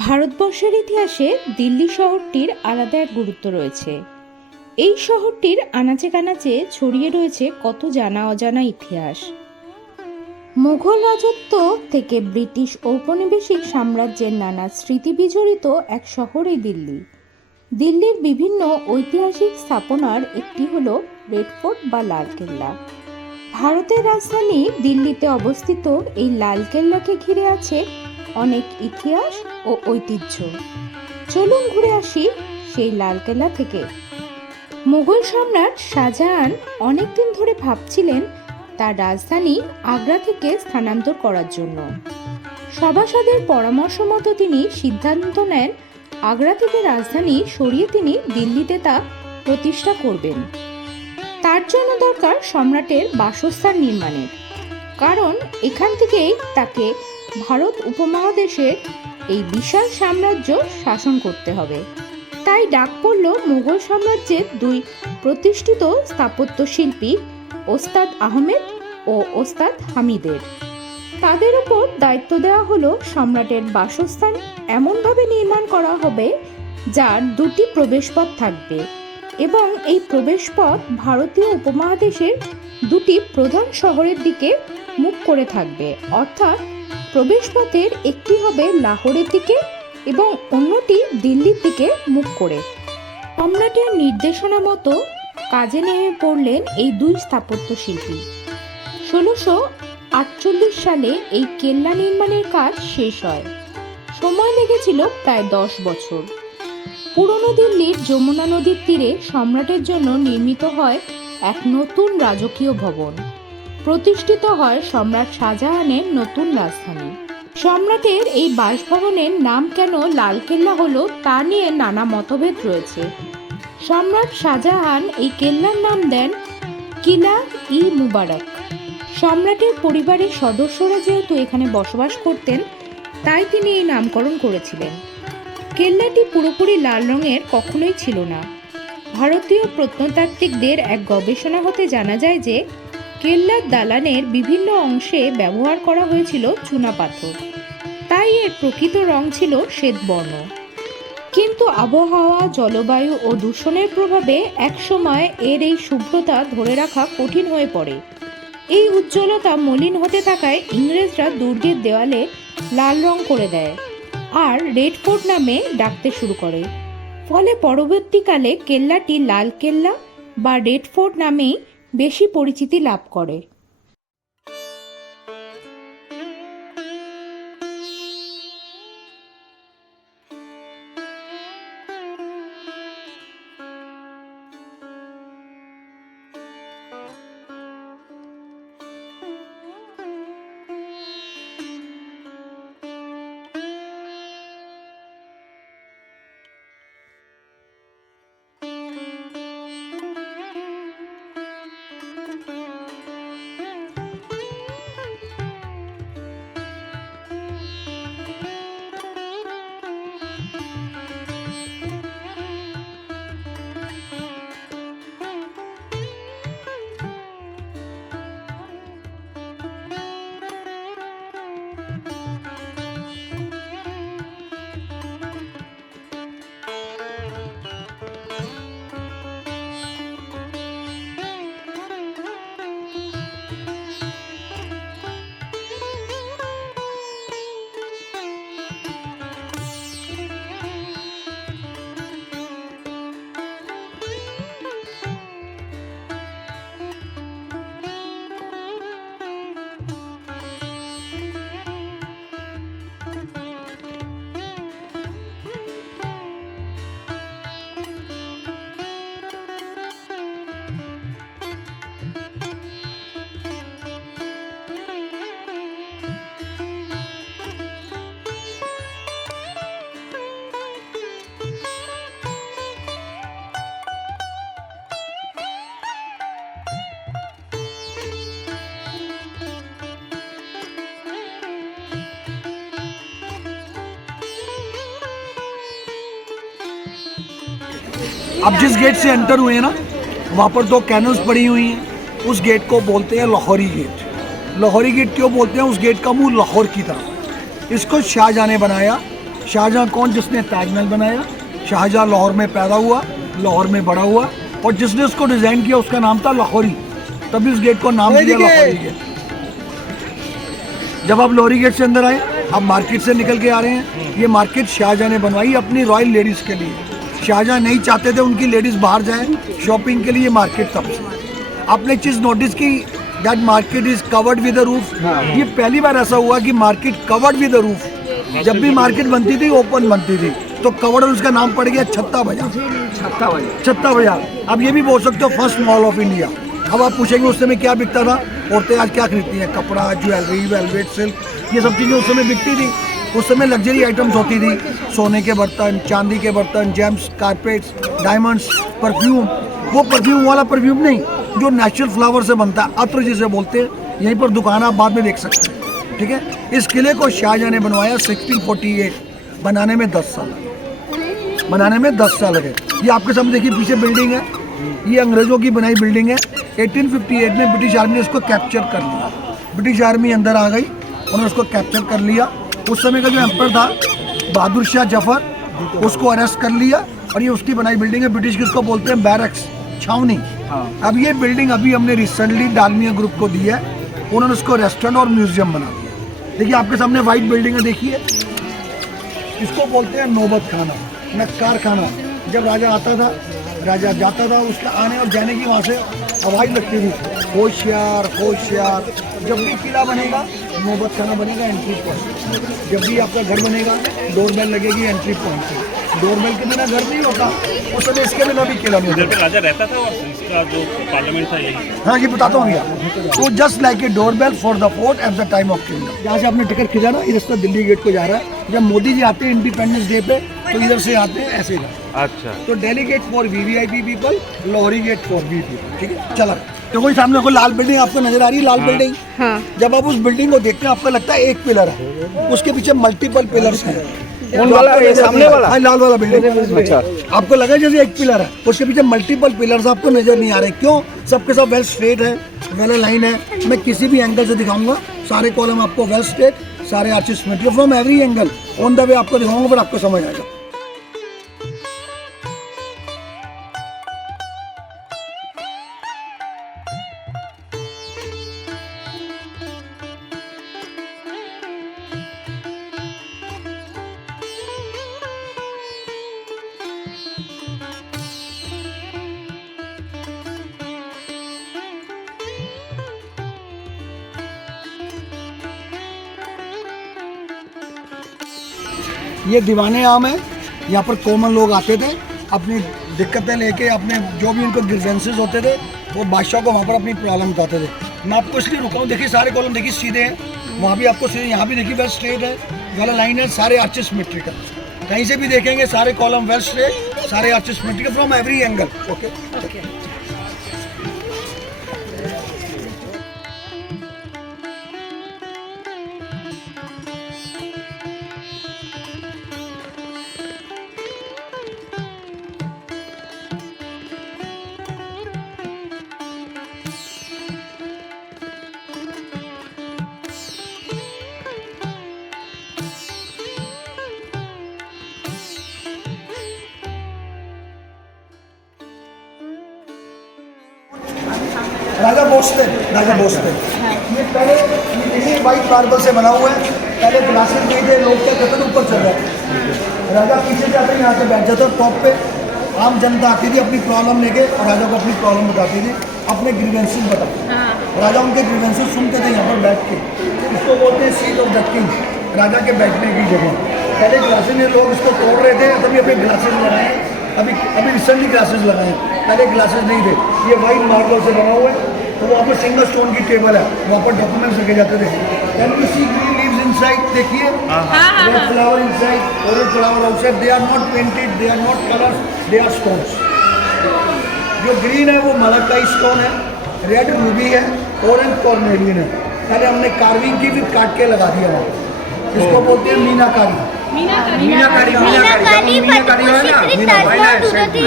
ভারতবর্ষের ইতিহাসে দিল্লি শহরটির আলাদা এক গুরুত্ব রয়েছে। এই শহরটির আনাচে কানাচে ছড়িয়ে রয়েছে কত জানা অজানা ইতিহাস। মুঘল রাজত্ব থেকে ব্রিটিশ ঔপনিবেশিক সাম্রাজ্যের নানা স্মৃতি বিজড়িত এক শহর এই দিল্লি। দিল্লির বিভিন্ন ঐতিহাসিক স্থাপনার একটি হলো রেড ফোর্ট বা লালকেল্লা। ভারতের রাজধানী দিল্লিতে অবস্থিত এই লালকেল্লাকে ঘিরে আছে অনেক ইতিহাস ও ঐতিহ্য। চলুন ঘুরে আসি সেই লালকেল্লা থেকে। মুঘল সম্রাট শাহজাহান অনেকদিন ধরে ভাবছিলেন তার রাজধানী আগ্রা থেকে স্থানান্তর করার জন্য। সভাসদের পরামর্শ মতো তিনি সিদ্ধান্ত নেন আগ্রা থেকে রাজধানী সরিয়ে তিনি দিল্লিতে তা প্রতিষ্ঠা করবেন। তার জন্য দরকার সম্রাটের বাসস্থান নির্মাণের, কারণ এখান থেকেই তাকে ভারত উপমহাদেশের এই বিশাল সাম্রাজ্য শাসন করতে হবে। তাই ডাক পড়ল মুঘল সাম্রাজ্যের দুই প্রতিষ্ঠিত স্থাপত্য শিল্পী ওস্তাদ আহমেদ ও ওস্তাদ হামিদের। তাদের উপর দায়িত্ব দেওয়া হলো সম্রাটের বাসস্থান এমনভাবে নির্মাণ করা হবে যার দুটি প্রবেশপথ থাকবে এবং এই প্রবেশপথ ভারতীয় উপমহাদেশের দুটি প্রধান শহরের দিকে মুখ করে থাকবে, অর্থাৎ প্রবেশপথের একটি হবে লাহোরের দিকে এবং অন্যটি দিল্লির দিকে মুখ করে। সম্রাটের নির্দেশনা মতো কাজে নেমে পড়লেন এই দুই স্থাপত্য শিল্পী। 1648 সালে এই কেল্লা নির্মাণের কাজ শেষ হয়। সময় লেগেছিল প্রায় 10 বছর। পুরনো দিল্লির যমুনা নদীর তীরে সম্রাটের জন্য নির্মিত হয় এক নতুন রাজকীয় ভবন। প্রতিষ্ঠিত হয় সম্রাট শাহজাহানের নতুন রাজধানী। সম্রাটের এই বাসভবনের নাম কেন লালকেল্লা হলো তা নিয়ে নানা মতভেদ রয়েছে। সম্রাট শাহজাহান এই কেল্লার নাম দেন কিলা ই মুবারক। সম্রাটের পরিবারের সদস্যরা যেহেতু এখানে বসবাস করতেন, তাই তিনি এই নামকরণ করেছিলেন। কেল্লাটি পুরোপুরি লাল রঙের কখনোই ছিল না। ভারতীয় প্রত্নতাত্ত্বিকদের এক গবেষণা হতে জানা যায় যে কেল্লার দালানের বিভিন্ন অংশে ব্যবহার করা হয়েছিল চুনাপাথর, তাই এর প্রকৃত রং ছিল শ্বেতবর্ণ। কিন্তু আবহাওয়া, জলবায়ু ও দূষণের প্রভাবে একসময় এর এই শুভ্রতা ধরে রাখা কঠিন হয়ে পড়ে। এই উজ্জ্বলতা মলিন হতে থাকায় ইংরেজরা দুর্গের দেওয়ালে লাল রং করে দেয় আর রেড ফোর্ট নামে ডাকতে শুরু করে। ফলে পরবর্তীকালে কেল্লাটি লাল কেল্লা বা রেড ফোর্ট নামেই বেশি পরিচিতি লাভ করে। अब जिस गेट से एंटर हुए ना, वहाँ पर दो कैनल्स पड़ी हुई हैं। उस गेट को बोलते हैं लाहौरी गेट। लाहौरी गेट क्यों बोलते हैं? उस गेट का मुंह लाहौर की तरफ। इसको शाहजहां ने बनाया शाहजहां कौन? जिसने ताजमहल बनाया। शाहजहां लाहौर में पैदा हुआ, लाहौर में बड़ा हुआ, और जिसने उसको डिजाइन किया उसका नाम था लाहौरी, तभी इस गेट को नाम दिया लाहौरी गेट। जब आप लोहरी गेट से अंदर आए, आप मार्केट से निकल के आ रहे हैं, ये मार्केट शाहजहां ने बनवाई अपनी रॉयल लेडीज के लिए। शाहजहां नहीं चाहते थे उनकी लेडीज बाहर जाएं शॉपिंग के लिए, मार्केट तब से। आपने एक चीज नोटिस की, that market is covered with a roof. ये पहली बार ऐसा हुआ कि market covered with a roof. जब भी मार्केट बनती थी ओपन बनती थी, तो कवर्ड, उसका नाम पड़ गया छत्ता बाजार। छत्ता बाजार। अब ये भी बोल सकते हो फर्स्ट मॉल ऑफ इंडिया। अब आप पूछेंगे उस समय क्या बिकता था? औरतें आज क्या खरीदती हैं? कपड़ा, ज्वेलरी, वेलवेट, सिल्क, ये सब चीज़ें उस समय बिकती थी। उस समय लग्जरी आइटम्स होती थी, सोने के बर्तन, चांदी के बर्तन, जेम्स, कारपेट्स, डायमंड्स, परफ्यूम। वो परफ्यूम वाला परफ्यूम नहीं जो नेचुरल फ्लावर से बनता है, अत्र जिसे बोलते हैं। यहीं पर दुकान आप बाद में देख सकते हैं, ठीक है। इस किले को शाहजहां ने बनवाया 1648, बनाने में 10 साल लगे। बनाने में 10 साल लगे। ये आपके सामने देखिए पीछे बिल्डिंग है, ये अंग्रेजों की बनाई बिल्डिंग है। 1858 में ब्रिटिश आर्मी ने इसको कैप्चर कर लिया। ब्रिटिश आर्मी अंदर आ गई, उन्होंने उसको कैप्चर कर लिया। उस समय का जो एम्पर था बहादुर शाह जफर, उसको अरेस्ट कर लिया, और ये उसकी बनाई बिल्डिंग है। ब्रिटिश की उसको बोलते हैं बैरक्स, छावनी। अब ये बिल्डिंग अभी हमने रिसेंटली डालमिया ग्रुप को दी है, उन्होंने उसको रेस्टोरेंट और म्यूजियम बना दिया। देखिए आपके सामने वाइट बिल्डिंग है, देखिए इसको बोलते हैं नौबत खाना, नक्कार खाना। जब राजा आता था, राजा जाता था, उसके आने और जाने की वहाँ से आवाज़ लगती थी, होशियार होशियार। जब भी किला बनेगा नौबत खाना बनेगा एंट्री पॉइंट। जब भी आपका घर बनेगा डोरबेल लगेगी एंट्री पॉइंट से। डोरबेल के बिना घर नहीं होता, उस समय इसके बिना भी किला नहीं होता। राजा रहता था और इसका जो पार्लियामेंट था यही। हाँ, ये बताता हूँ भैया। तो just like a doorbell for the fort at the time of kingdom. यहाँ से आपने टिकट खरीदा ना, इधर से दिल्ली गेट को जा रहा है। जब मोदी जी आते हैं इंडिपेंडेंस डे पे, तो इधर से आते हैं, ऐसे जाते हैं। अच्छा, तो Delhi gate for VVIP people, Lahori gate for we people, ठीक है। चला तो कोई सामने को लाल बिल्डिंग आपको नजर आ रही है, लाल बिल्डिंग। हाँ। जब आप उस बिल्डिंग को देखते हैं आपको लगता है एक पिलर है, उसके पीछे मल्टीपल पिलर्स हैं। कौन वाला? ये सामने वाला? हाँ, लाल वाला बिल्डिंग। अच्छा, आपको लगा जैसे एक पिलर है, उसके पीछे मल्टीपल पिलर्स आपको नजर नहीं आ रहे। क्यों? सबके सब वेल स्ट्रेट है, वेल लाइन है। मैं किसी भी एंगल से दिखाऊंगा, सारे कॉलम आपको वेल स्ट्रेट, सारे arches symmetrical from every angle on the way आपको दिखाऊंगा, फिर आपको समझ आएगा। ये दीवाने आम है, यहाँ पर कॉमन लोग आते थे अपनी दिक्कतें लेके, अपने जो भी उनको ग्रीवेंसेस होते थे वो बादशाह को वहाँ पर अपनी प्रॉब्लम बताते थे। मैं आपको इसलिए रुका हूँ, देखिए सारे कॉलम देखिए सीधे हैं, वहाँ भी आपको सीधे, यहाँ भी देखिए वेल स्ट्रेट है, वेल लाइन है, सारे आर्चेस सिमेट्रिकल। कहीं से भी देखेंगे सारे कॉलम वेल स्ट्रेट, सारे arches symmetrical from every angle. Okay. Raja Boston, Raja Boston. ये पहले ये वाइट मार्बल से बना हुआ है। पहले ग्लासेस नहीं थे, लोग क्या करते थे ऊपर चढ़ जाते। राजा पीछे जाते यहाँ पे बैठ जाता, टॉप पे आम जनता आती थी अपनी प्रॉब्लम लेके, और राजा को अपनी प्रॉब्लम बताती थी, अपने ग्रीवेंसेस बताते। राजा उनके ग्रीवेंसेस सुनते थे यहाँ पर बैठ के। इसको बोलते हैं सीट ऑफ द किंग, राजा के बैठने की जगह। पहले ग्लासेस में लोग इसको तोड़ रहे थे, तभी अपने ग्लासेस लगाए, अभी रिसेंटली ग्लासेस लगाए, पहले ग्लासेस नहीं थे। ये वाइट मार्बल से बना हुआ है, तो वहाँ पर सिंगल स्टोन की टेबल है, वहाँ पर डॉक्यूमेंट्स रखे जाते थे। Can you see green leaves inside? देखिए, red flower inside, orange flower outside. They are not painted, they are not colours, they are stones. जो ग्रीन है वो मलक्काई स्टोन है, रेड रूबी है, ऑरेंज कॉर्नेलियन है। पहले हमने कार्विंग की, फिर काट के लगा दिया वहाँ। इसको बोलते हैं मीनाकारी।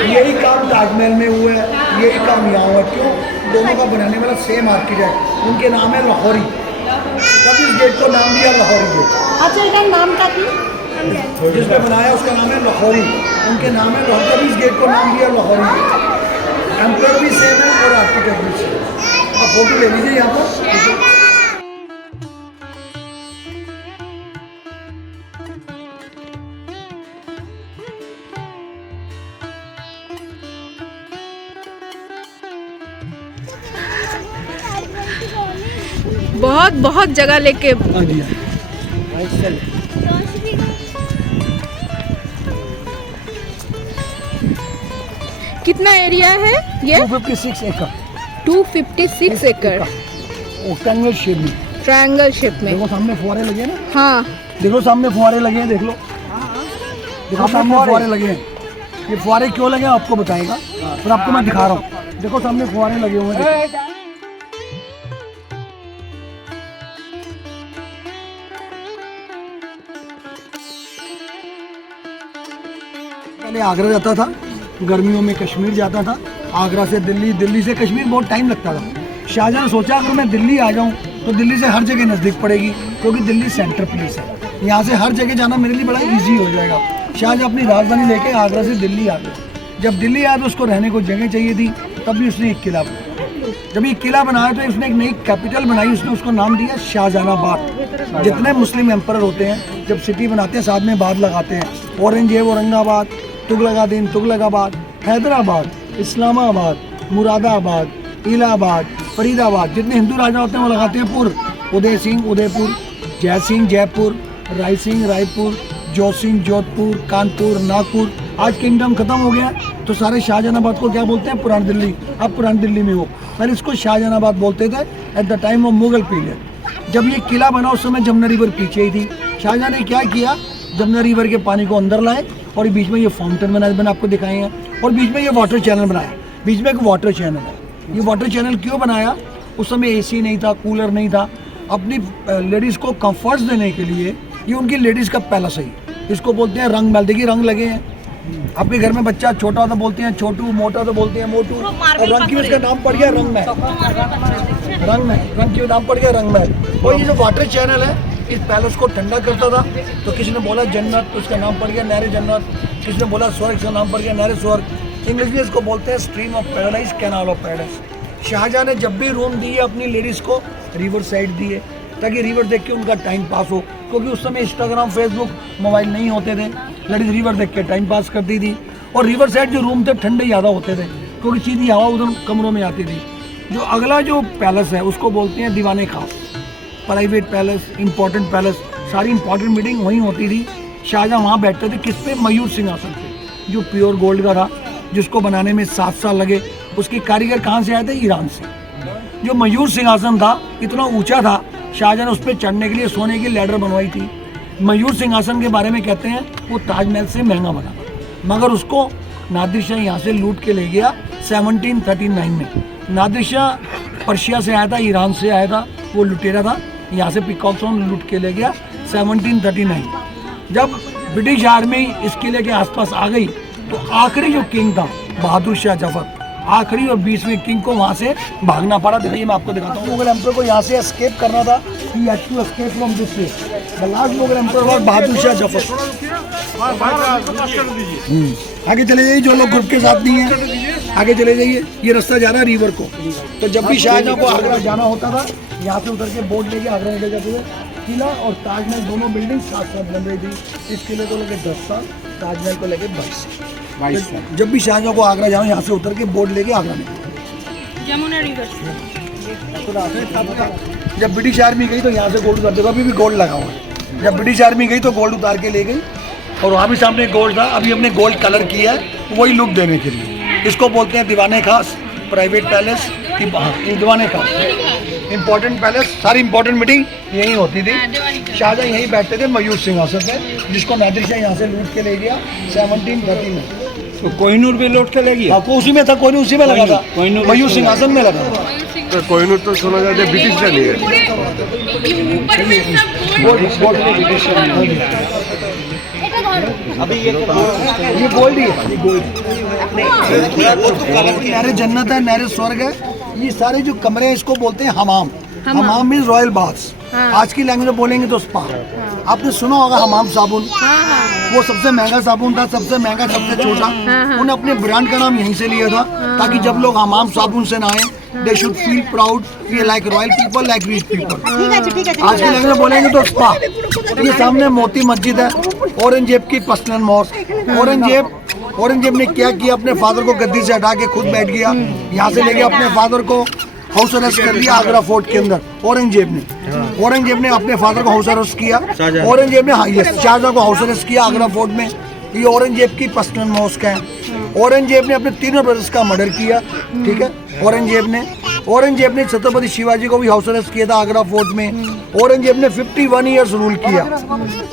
यही काम ताजमहल में हुआ है, यही काम यहाँ हुआ। क्यों? दोनों का बनाने वाला सेम आर्किटेक्ट, उनके नाम है लाहौरी, तब इस गेट को नाम दिया लाहौरी गेट। अच्छा, इधर नाम क्या थी? जिसने बनाया उसका नाम है लाहौरी, उनके नाम है लाहौरी, तभी इस गेट को नाम दिया लाहौरी। एम्पर भी सेम है और आर्किटेक्ट भी सेम है। आप फोटो ले लीजिए यहाँ पर। बहुत बहुत जगह लेके। हाँ जी, कितना एरिया है ये? 256 एकड़ 256 एकड़ रेक्टेंगुलर शेप में। ट्रायंगल शेप में। देखो सामने फुहारे लगे हैं ना, हाँ, देखो सामने फुहारे लगे हैं, देख लो, देखो सामने फुहारे लगे हैं। ये फुहारे क्यों लगे हैं आपको बताएगा, पर आपको मैं दिखा रहा हूँ। देखो सामने फुहारे लगे हुए हैं, देखो। पहले आगरा जाता था, गर्मियों में कश्मीर जाता था, आगरा से दिल्ली, दिल्ली से कश्मीर बहुत टाइम लगता था। शाहजहां ने सोचा अगर मैं दिल्ली आ जाऊं तो दिल्ली से हर जगह नज़दीक पड़ेगी, क्योंकि दिल्ली सेंटर प्लेस है, यहाँ से हर जगह जाना मेरे लिए बड़ा इजी हो जाएगा। शाहजहां अपनी राजधानी लेके आगरा से दिल्ली आ गया। जब दिल्ली आया तो उसको रहने को जगह चाहिए थी, तब भी उसने एक किला बनाया। जब ये किला बनाया तो उसने एक नई कैपिटल बनाई, उसने उसको नाम दिया शाहजहानाबाद। जितने मुस्लिम एम्पर होते हैं जब सिटी बनाते हैं साथ में बाद लगाते हैं, औरंगजेब औरंगाबाद, तुगलकादीन तुगलकाबाद, हैदराबाद, इस्लामाबाद, मुरादाबाद, इलाहाबाद, फरीदाबाद, जितने हिंदू राजा होते हैं वो लगाते हैं पुर। उदय सिंह उदयपुर, जय सिंह जयपुर, राय सिंह रायपुर, जोत सिंह जोधपुर, कानपुर नागपुर। आज किंगडम खत्म हो गया तो सारे शाहजहानाबाद को क्या बोलते हैं, पुरानी दिल्ली। अब पुरानी दिल्ली में हो, पर इसको शाहजहानाबाद बोलते थे at the time of Mughal period. जब ये किला बना उस समय जमुना रिवर पीछे ही थी। शाहजहां ने क्या किया, जमुना रिवर के पानी को अंदर लाए और बीच में ये फाउंटेन बनाया, मैंने आपको दिखाए हैं, और बीच में ये वाटर चैनल बनाया। बीच में एक वाटर चैनल है। ये वाटर चैनल क्यों बनाया, उस समय एसी नहीं था, कूलर नहीं था। अपनी लेडीज़ को कंफर्ट्स देने के लिए ये उनकी लेडीज़ का पैलेस है। इसको बोलते हैं रंग महल। देखिए रंग लगे हैं, आपके घर में बच्चा छोटा तो बोलते हैं छोटू, मोटा तो बोलते हैं मोटू, और रंग की उसका नाम पड़ गया रंग महल। रंग महल, रंग की नाम पड़ गया रंग महल। और ये जो वाटर चैनल है इस पैलेस को ठंडा करता था। तो किसी ने बोला जन्नत, तो उसका नाम पड़ गया नहर जन्नत। किसी ने बोला स्वर्ग, इसका नाम पड़ गया नहर स्वर्ग। इंग्लिश में इसको बोलते हैं stream of paradise, canal of paradise. Shahjahan ने जब भी रूम दिए अपनी लेडीज़ को रिवर साइड दिए, ताकि रिवर देख के उनका टाइम पास हो, क्योंकि उस समय इंस्टाग्राम फेसबुक मोबाइल नहीं होते थे। लेडीज़ रिवर देख के टाइम पास करती थी। और रिवर साइड जो रूम थे ठंडे ज़्यादा होते थे, क्योंकि सीधी हवा उधर कमरों में आती थी। जो अगला जो पैलेस है उसको बोलते हैं दीवाने खास, प्राइवेट पैलेस, इंपॉर्टेंट पैलेस। सारी इंपॉर्टेंट मीटिंग वहीं होती थी। शाहजहां वहाँ बैठते थे, किस पे, मयूर सिंहासन पे, जो प्योर गोल्ड का था, जिसको बनाने में 7 साल लगे। उसके कारीगर कहाँ से आए थे, ईरान से। जो मयूर सिंहासन था इतना ऊंचा था, शाहजहां ने उस पर चढ़ने के लिए सोने की लैडर बनवाई थी। मयूर सिंहासन के बारे में कहते हैं वो ताजमहल से महंगा बना, मगर उसको नादिर शाह यहाँ से लूट के ले गया 1739 में। नादिर शाह पर्शिया से आया था, ईरान से आया था, वो लुटेरा था, यहाँ से पिकॉक्सॉन लूट के ले गया 1739। जब ब्रिटिश आर्मी इस किले के आसपास आ गई तो आखिरी जो किंग था बहादुर शाह जफर, आखिरी और 20वें किंग को वहाँ से भागना पड़ा। देखिए मैं आपको दिखाता हूँ। मुगल एम्पर को यहाँ से एस्केप करना था, he had to escape from this place. The last Mughal emperor was Bahadur Shah Zafar. आगे चले जाइए, जो लोग ग्रुप के साथ नहीं है आगे चले जाइए। ये रास्ता जा रहा है रिवर को। तो जब भी शाहजहां को आगरा जाना होता था, यहाँ से उतर के बोट लेके आगरा निकल जाते थे। किला और ताजमहल दोनों बिल्डिंग साथ साथ बन रही थी। इस किले को लेके 10 साल, ताजमहल को लेके 22 साल। जब भी शाहजहां को आगरा जाओ, यहाँ से उतर के बोट लेके आगरा निकल जमुना रिवर। जब ब्रिटिश आर्मी गई तो यहाँ से गोल्ड उतार, देखो अभी भी गोल्ड लगा हुआ है। जब ब्रिटिश आर्मी गई तो गोल्ड उतार के ले गई, और वहाँ भी सामने गोल्ड था। अभी हमने गोल्ड कलर किया है वही लुक देने के लिए। इसको बोलते हैं दीवाने खास, प्राइवेट पैलेस, दीवाने खास, इंपॉर्टेंट पैलेस। सारी इंपॉर्टेंट मीटिंग यही होती थी। शाहजहां यहीं बैठते थे मयूर सिंहासन पे, जिसको नादिर शाह यहाँ से लूट के ले गया 1730 में। तो कोहिनूर भी लौट के ले गया। आपको उसी में था, कोई उसी में लगा था, मयूर सिंहासन में लगा था। तो कोहिनूर तो सुना जाता है ब्रिटिश का नहीं है। अभी ये गोल्ड ही है, ये गोल्ड। नहरे जन्नत है, नहरे स्वर्ग है। ये सारे जो कमरे हैं इसको बोलते हैं हमाम। हमाम मीन्स रॉयल बाथ्स। आज की लैंग्वेज में बोलेंगे तो स्पा। आपने सुना होगा हमाम साबुन, वो सबसे महंगा साबुन था, सबसे महंगा, सबसे छोटा। उन्होंने अपने ब्रांड का नाम यहीं से लिया था ताकि जब लोग हमाम साबुन से नहाएं, they should feel proud, we like royal people, like rich people. आज के लैंग्वेज में बोलेंगे तो स्पा। ये सामने मोती मस्जिद है, औरंगजेब की पर्सनल मॉस्क। औरंगजेब ने क्या किया, अपने फादर को गद्दी से हटा के खुद बैठ गया, यहाँ से लेके अपने फादर को हाउस अरेस्ट कर दिया आगरा फोर्ट के अंदर। औरंगजेब ने अपने फादर को हाउस अरेस्ट किया। औरंगजेब ने, हाँ ये शाहजहां को हाउस अरेस्ट किया आगरा फोर्ट में। ये औरंगजेब की पर्सनल मॉस्क है। औरंगजेब ने अपने तीनों ब्रदर्स का मर्डर किया, ठीक है। औरंगजेब ने छत्रपति शिवाजी को भी हाउस अरेस्ट किया था आगरा फोर्ट में। औरंगजेब ने 51 ईयर्स रूल किया,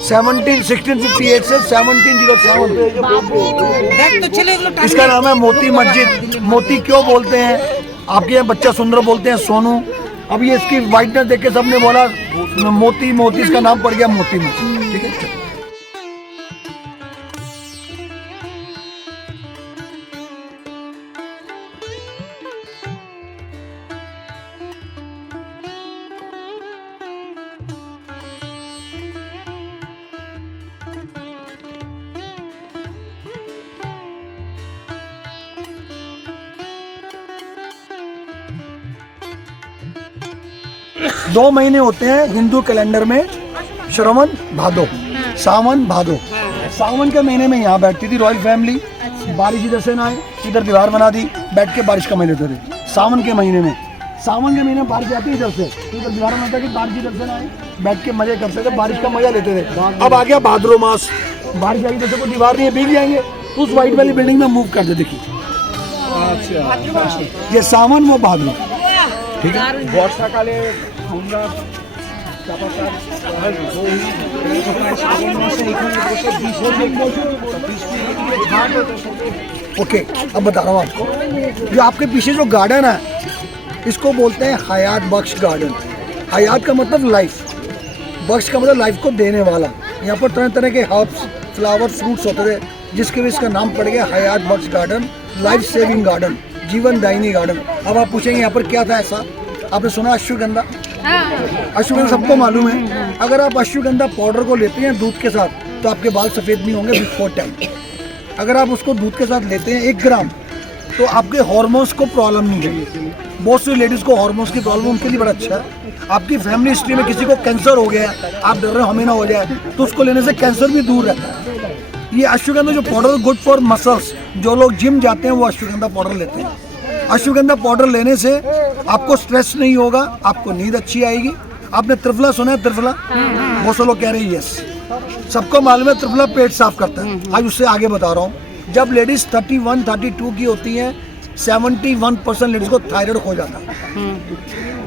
1658 से 1707। इसका नाम है मोती मस्जिद। मोती क्यों बोलते हैं? आपके यहाँ बच्चा सुंदर बोलते हैं सोनू। अब ये इसकी वाइटनेस देख के सबने बोला मोती, इसका नाम पड़ गया मोती मस्जिद, ठीक है। 2 महीने होते हैं हिंदू कैलेंडर में, श्रवण भादो, सावन भादो। सावन के महीने में यहाँ बैठती थी रॉयल फैमिली, बारिश इधर से ना आए, इधर दीवार बना दी, बैठ के बारिश का मजे लेते थे। सावन के महीने में बारिश आती इधर से, इधर दीवार बनाता कि बारिश इधर से ना आए, बैठ के मजे करते थे, बारिश का मजा लेते थे। अब आ गया भाद्रो मास, बारिश आई जैसे कोई दीवार नहीं है, भीग जाएंगे तो उस व्हाइट वाली बिल्डिंग में मूव कर दे। देखिए ये सावन, वो भाद्रो, ठीक है। বর্ষাকালে আমরা ओके, अब बता रहा हूँ आपको, जो आपके पीछे जो गार्डन है इसको बोलते हैं हयात बख्श गार्डन। हयात का मतलब लाइफ, बख्श का मतलब लाइफ को देने वाला। यहाँ पर तरह तरह के हर्ब्स, फ्लावर, फ्रूट्स होते थे, जिसके वजह इसका नाम पड़ गया हयात बख्श गार्डन, लाइफ सेविंग गार्डन, जीवन दायिनी गार्डन। अब आप पूछेंगे यहाँ पर क्या था ऐसा? आपने सुना अश्वगंधा? अश्वगंधा सबको मालूम है। अगर आप अश्वगंधा पाउडर को लेते हैं दूध के साथ तो आपके बाल सफ़ेद नहीं होंगे बिफोर टाइम। अगर आप उसको दूध के साथ लेते हैं 1 ग्राम तो आपके हार्मोन्स को प्रॉब्लम नहीं है। बहुत सी लेडीज़ को हार्मोन्स की प्रॉब्लम, उनके लिए बड़ा अच्छा है। आपकी फैमिली हिस्ट्री में किसी को कैंसर हो गया, आप डर रहे हो हमें ना हो जाए, तो उसको लेने से कैंसर भी दूर रहता है। ये अश्वगंधा जो पाउडर, गुड फॉर मसल्स। जो लोग जिम जाते हैं वो अश्वगंधा पाउडर लेते हैं। अश्वगंधा पाउडर लेने से आपको स्ट्रेस नहीं होगा, आपको नींद अच्छी आएगी। आपने त्रिफला सुना है? त्रिफला बहुत से लोग कह रहे हैं यस, सबको मालूम है त्रिफला पेट साफ करता है। आज उससे आगे बता रहा हूँ, जब लेडीज 31, 32 की होती हैं 71% लेडीज को थायराइड हो जाता है।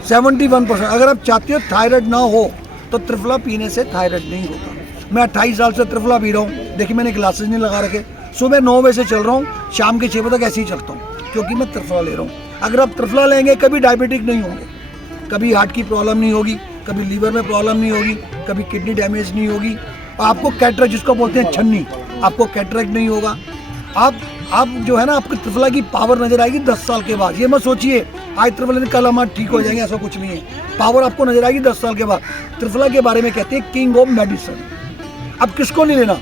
71%। अगर आप चाहते हो थायराइड ना हो तो त्रिफला पीने से थायराइड नहीं होता। मैं 28 साल से त्रिफला पी रहा हूँ, देखिए मैंने ग्लासेस नहीं लगा रखे, सुबह 9 बजे से चल रहा हूँ, शाम के 6 बजे तक ऐसे ही चलता हूँ, क्योंकि मैं त्रिफला ले रहा हूँ। अगर आप त्रिफला लेंगे कभी डायबिटिक नहीं होंगे, कभी हार्ट की प्रॉब्लम नहीं होगी, कभी लीवर में प्रॉब्लम नहीं होगी, कभी किडनी डैमेज नहीं होगी, और आपको कैटरेक्ट, जिसको बोलते हैं छन्नी, आपको कैटरेक्ट नहीं होगा। आप जो है ना, आपको त्रिफला की पावर नजर आएगी 10 साल के बाद। ये मत सोचिए आज त्रिफला ने कल हमारे ठीक हो जाएंगे, ऐसा कुछ नहीं है। पावर आपको नजर आएगी 10 साल के बाद। त्रिफला के बारे में कहते हैं किंग ऑफ मेडिसिन। अब किसको नहीं लेना,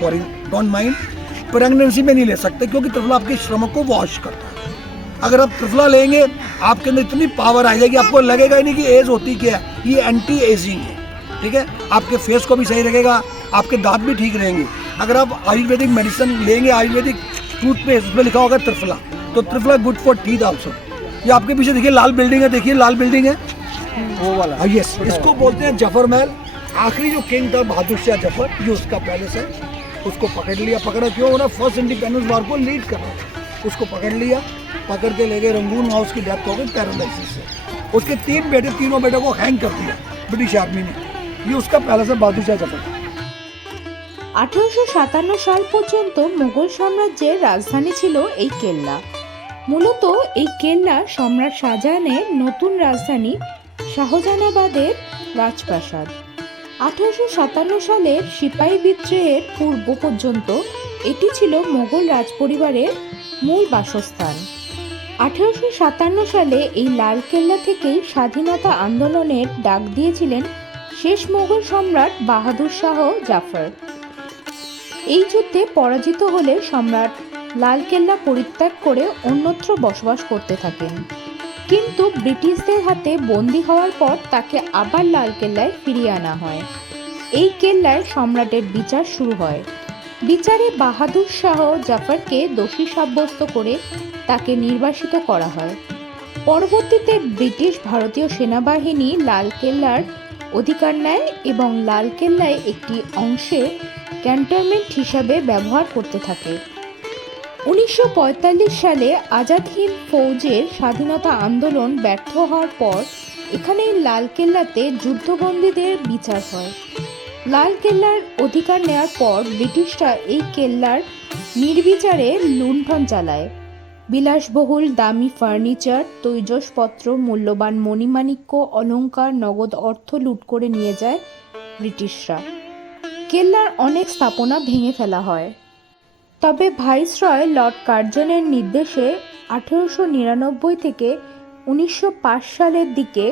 सॉरी डोंट माइंड, प्रेगनेंसी में नहीं ले सकते, क्योंकि त्रिफला आपके स्टमक को वॉश करता है। अगर आप त्रिफला लेंगे आपके अंदर इतनी पावर आ जाएगी, आपको लगेगा ही नहीं कि एज होती क्या है। ये एंटी एजिंग है, ठीक है। आपके फेस को भी सही रखेगा, आपके दांत भी ठीक रहेंगे। अगर आप आयुर्वेदिक मेडिसिन लेंगे, आयुर्वेदिक टूथपेस्ट, उसमें लिखा होगा त्रिफला, तो triphala good for teeth also. ये आपके पीछे देखिए लाल बिल्डिंग है, देखिए लाल बिल्डिंग है वो वाला, यस, इसको बोलते हैं जफर महल। आखिरी जो किंग था बहादुर शाह जफर, ये उसका पैलेस है। उसको पकड़ लिया, पकड़ा क्यों? ना फर्स्ट इंडिपेंडेंस वार को लीड कर रहा था। उसको पकड़ लिया, पकड़ के ले गए रंगून, वहाँ उसकी डेथ हो गई पैरालाइसिस से। उसके 3 बेटे, तीनों बेटों को हैंग कर दिया ब्रिटिश आर्मी ने। ये उसका पैलेस है बहादुर शाह जफर। 1857 সাল পর্যন্ত মুঘল সাম্রাজ্যের রাজধানী ছিল এই কেল্লা। মূলত এই কেল্লা সম্রাট শাহজাহানের নতুন রাজধানী শাহজাহানাবাদের রাজপ্রাসাদ। 1857 সালের সিপাহী বিদ্রোহের পূর্ব পর্যন্ত এটি ছিল মোগল রাজপরিবারের মূল বাসস্থান। 1857 সালে এই লাল কেল্লা থেকেই স্বাধীনতা আন্দোলনের ডাক দিয়েছিলেন শেষ মোগল সম্রাট বাহাদুর শাহ জাফর। এই যুদ্ধে পরাজিত হলে সম্রাট লালকেল্লা পরিত্যাগ করে অন্যত্র বসবাস করতে থাকেন, কিন্তু ব্রিটিশদের হাতে বন্দী হওয়ার পর তাকে আবার লালকেল্লায় ফিরিয়ে আনা হয়। এই কেল্লায় সম্রাটের বিচার শুরু হয়। বিচারে বাহাদুর শাহ জাফরকে দোষী সাব্যস্ত করে তাকে নির্বাসিত করা হয়। পরবর্তীতে ব্রিটিশ ভারতীয় সেনাবাহিনী লালকেল্লার অধিকার নেয় এবং লালকেল্লায় একটি অংশে ক্যান্টনমেন্ট হিসাবে ব্যবহার করতে থাকে। 1945 সালে আজাদ হিন্দ ফৌজের স্বাধীনতা আন্দোলন ব্যর্থ হওয়ার পর এখানেই লালকেল্লাতে যুদ্ধবন্দীদের বিচার হয়। লালকেল্লার অধিকার নেওয়ার পর ব্রিটিশরা এই কেল্লার নির্বিচারে লুণ্ঠন চালায়। বিলাসবহুল দামি ফার্নিচার, তৈজসপত্র, মূল্যবান মণিমাণিক্য, অলংকার, নগদ অর্থ লুট করে নিয়ে যায় ব্রিটিশরা। কেল্লার অনেক স্থাপনা ভেঙে ফেলা হয়। তবে ভাইসরয় লর্ড কার্জনের নির্দেশে 1899 থেকে 1905 সালের দিকে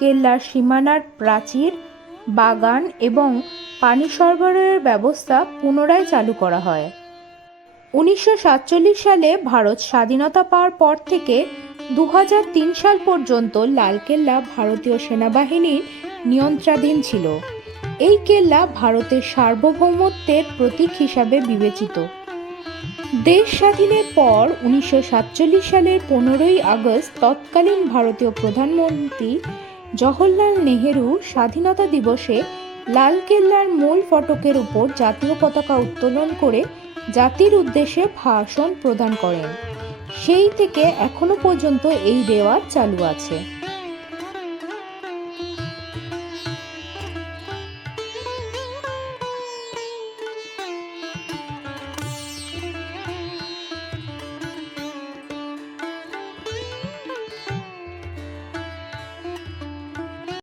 কেল্লার সীমানার প্রাচীর, বাগান এবং পানি সরবরাহের ব্যবস্থা পুনরায় চালু করা হয়। 1947 সালে ভারত স্বাধীনতা পাওয়ার পর থেকে 2003 সাল পর্যন্ত লালকেল্লা ভারতীয় সেনাবাহিনীর নিয়ন্ত্রণাধীন ছিল। এই কেল্লা ভারতের সার্বভৌমত্বের প্রতীক হিসাবে বিবেচিত। দেশ স্বাধীনের পর 1947 সালের 15ই আগস্ট তৎকালীন ভারতীয় প্রধানমন্ত্রী জওহরলাল নেহেরু স্বাধীনতা দিবসে লালকেল্লার মূল ফটকের উপর জাতীয় পতাকা উত্তোলন করে জাতির উদ্দেশ্যে ভাষণ প্রদান করেন। সেই থেকে এখনো পর্যন্ত এই রেওয়াজ চালু আছে।